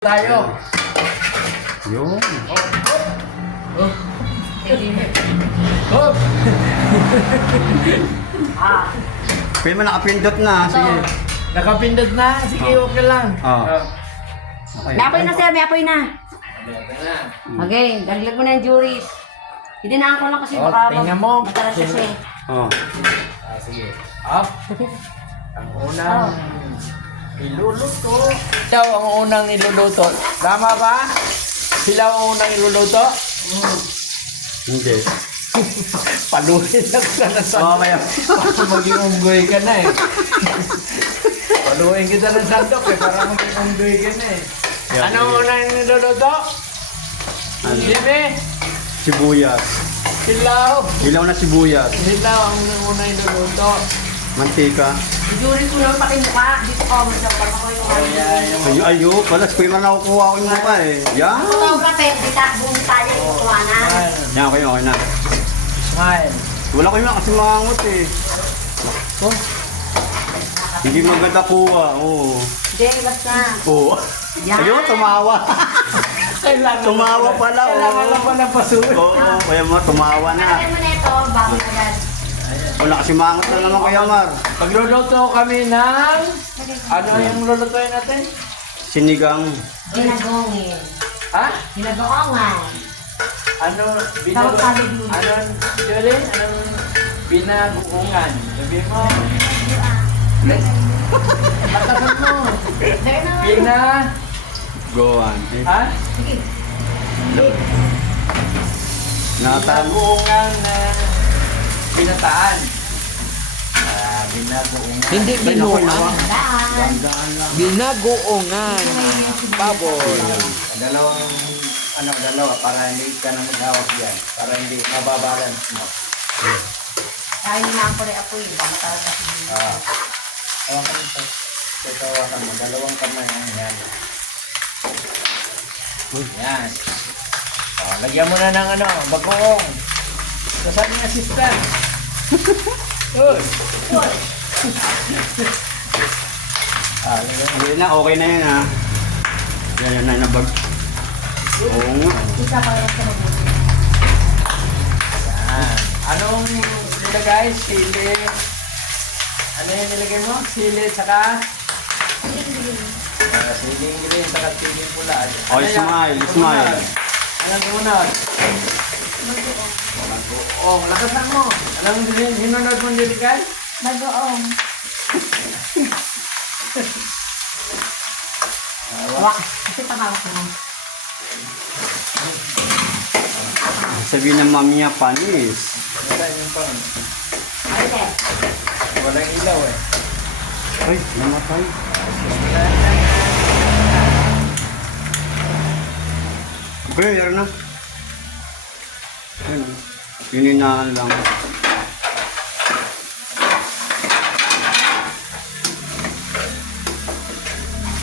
Tayo. Yun. Oh. Oh. Pwede mo nakapindot na. Sige. Nakapindot na? Sige, okay lang. Okay. May apoy na sir, may apoy na. Okay, dagdag mo na yung juries. Hinaan ko lang kasi Oh, baka tingnan mo. matalas siya eh. Oh. Sige. Up. Ang unang iluluto. Ikaw ang unang iluluto. Tama ba? Sila ang unang iluluto? Hindi. Paluhin lang ka na Oo, kaya. maging unggoy ka na eh. Paluhin kita ng sandok eh, para maging unggoy ka na eh. Yeah, Ano unang niluluto? Sine? Sibuyas. Silaw. Ilaw na sibuyas. Silaw ang unang niluluto. Mantika. Juries ko lang pati mukha. Dito ko, para ko yung ano. Ayo, pala. Pwede man nakukuha ko yung mukha eh. Yan. Ikaw ka, pero buong tayo yung kuhanan. Yan, okay na. Smile. Wala ko yung kasi mangangot eh. Oh. Hindi maganda kuha. Oo. Hindi, basta. Oo. Yan. Ayun, tumawa. Kailangan Tumawa pala. Kailangan lang pala pasulit. Oo, kaya mo, tumawa na. Kaya mo na ito, bago agad. Wala kasi mangot na naman Kuya Mar. Pagluluto kami ng... Ano yung lulutuin natin? Sinigang. Ginagongin. Ha? Ginagongan. Ano? Tawag kami dun. Anong... Julie? Anong... Binaguungan. Sabi mo... Batasan mo. Dahil na. Bina... Go on. Eh. Ha? Sige. Natan. Binaguungan na... Binataan. Binaguungan. Hindi binuang. Daan. Binaguungan. Baboy. Dalawa para hindi ka na maghawak yan. Para hindi mababalance mo. Kaya naman ako rin apoy. Baka talaga sige. Hawakan mo ito. Ito hawakan mo. Dalawang kamay ang yan. Yan. Lagyan mo na ng bagoong. Saan yung assistant? Uy. Hindi na, okay na yun ha. Yan na nabag. Oo nga. Isa pa rin sa mabuti. Yan. Anong nilagay? Sili. Ano yung nilagay mo? Sili tsaka? Siling green tsaka siling pula. Okay, smile. Anong unod? Oh, lakasan mo. Anong hinunod mo nilagay? Bagoong. Wak. Kasi pangawak mo. Sabihin ng mami niya, panis. Wala yung pang. Ayun eh. Walang ilaw eh. Ay, namatay. Okay, meron na. Ayun. Hininaan lang.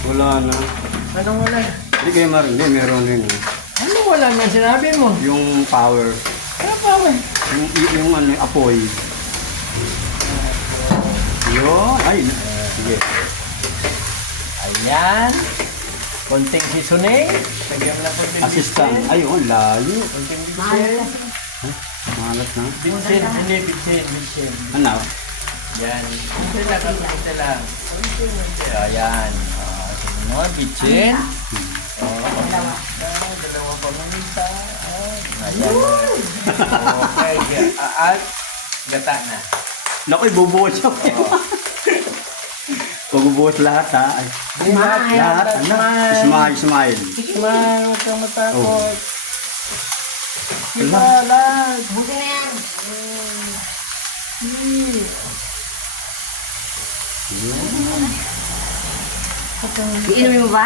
Wala na. Anong wala? Hindi kayo marinig, meron din. Ano wala na sinabi mo? Yung power. Ano pa ba? Yung ano, apoy. Yun. Ay, sige. Ayan. Konting seasoning. Lagyan mo lang konting Assistant. bitsin. Ayun, layo. Konting Mahal bitsin. kasi. Malat na. Bitsin, hindi bitsin. Ano? Yan. Konti lang, konti lang. Konti. Ayan. Sige mo, bitsin. Dalawa. Dalawa pa minta. Ayan. Okay. At gata na. Naku, ibubuhos siya. Pagbubuhos lahat ha. Ay, lahat. Ano? Smile. Smile, huwag kang matakot. Wala. Lahat. Buti na yan. Iinumin mo ba?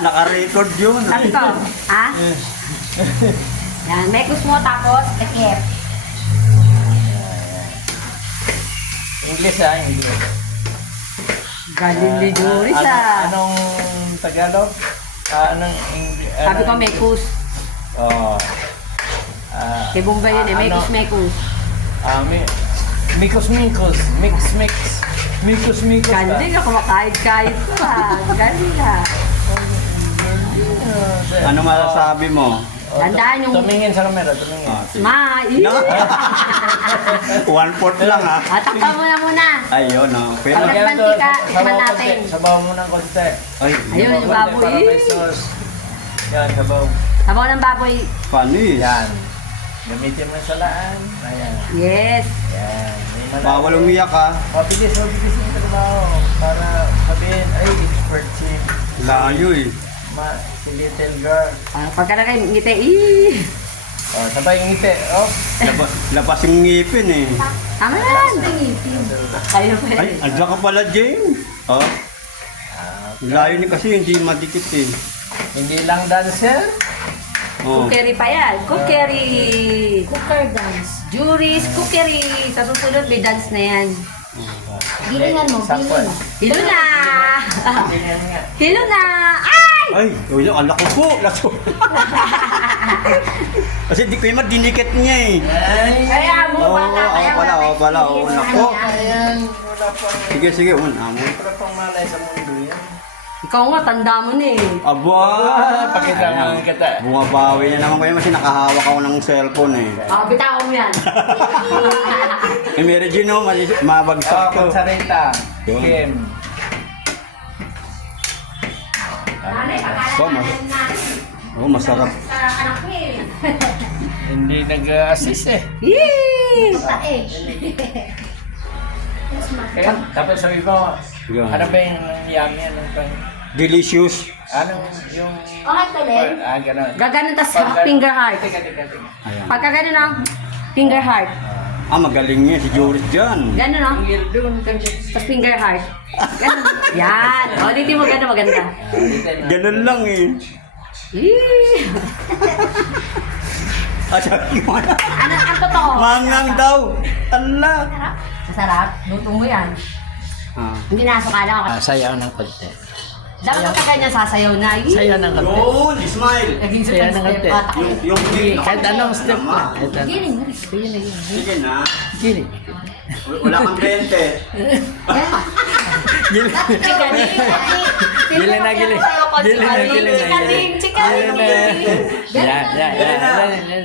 Naka-record yun. Sabi ko, ha? Yan, mekos mo tapos ekip. English English. Galing ni Doris ah. Anong Tagalog? Anong English? Sabi ko mekos. Oo. Kay Bombay yun eh, mekos. Mikos. Mix. Mikos. Galing ako makahit-kahit pa. Galing ah. ano masasabi mo? Tandaan yung... Tumingin sa camera, tumingin. Ah, sige. Smile! No? 1/4 lang ha. Takpan mo na muna. Ayun, no. Pero, Pag- Mantika, tikman natin. Sabaw mo ng konti. ay, Ayun, yung Konti, baboy. para may sauce. Yan, sabaw. Sabaw ng baboy. panis. Yan. Gamitin mo sa laan. Ayan. Yes. Yan. May malaki. Bawal umiyak ha. Mabilis yung trabaho. Para sabihin, ay, expert si, Layo eh. si little girl. Pagka na kayo, ngiti. Ih! Oh, sabay yung ngiti. Oh. Labas yung ngipin eh. Tama na yan. Kayo pa Ay, andyan ka pala, Jane. Oh. Layo ni kasi hindi madikit eh. Hindi lang dancer. Oh. Cookery pa yan. Cookery. Cooker dance. Juris, cookery. Sa susunod, may dance na yan. Gilingan mo, Sakwan. gilingan. Hilo na! Tingnan nga. Hilo na! Ay! Ay, oh, yung alak ko po. Laso. Kasi di ko yung dinikit niya eh. Kaya mo, bata. Kaya pala, pala. Nako. Ayan, wala pang, Sige, sige. Amo. wala pang malay sa mundo yan. Ikaw nga, tanda mo na eh. Aba! Pakita Ayan. mo kita. Bumabawi na naman kayo kasi nakahawak ako ng cellphone eh. Bitawan mo yan. Eh, Mary Jean, oh, mabagsak to. Sarita. Yun. Kim. Nanay, Oh, Oh, masarap. sa anak mo eh. Hindi nag-assist eh. Yee! Tae. Kaya, tapos sabi ko, Yun. ano ba yung yummy? Ano ba yung, Delicious. anong yung... Okay, Talen. Gano'n. Gaganon tas finger heart. Teka, teka, teka. Ayan. Pagka ganun ang finger heart. Ah, magaling niya si Joris dyan. Ganun ang. Tingil doon, tingil. Tas finger heart. Ganun. Yan. O, dito mo ganda maganda. Ganun lang eh. Yee! Ah, sabi mo na. Ang totoo. Mangang daw. Ala. Masarap. Luto mo yan. Ah. Hindi nasukala ako. Sayaw ng konti. Dapat ka ganyan sasayaw na. Yee! Sayaw ng konti. Yun, smile. Naging Sayaw ng step. konti. Yung Kahit anong step mo. Kahit ano. Giling. Sige na. Gili. Wala kang 20. Gili. Gili na, gili. Gili na, gili na. Chikaling, chikaling. Yan, yan, yan.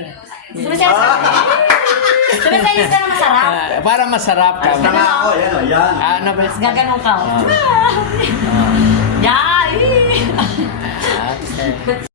Sumisayos ka na masarap. Para masarap ka. Basta nga ako, yan o, yan. Ano ba? Gaganong ka. Ah. Yan! Ah.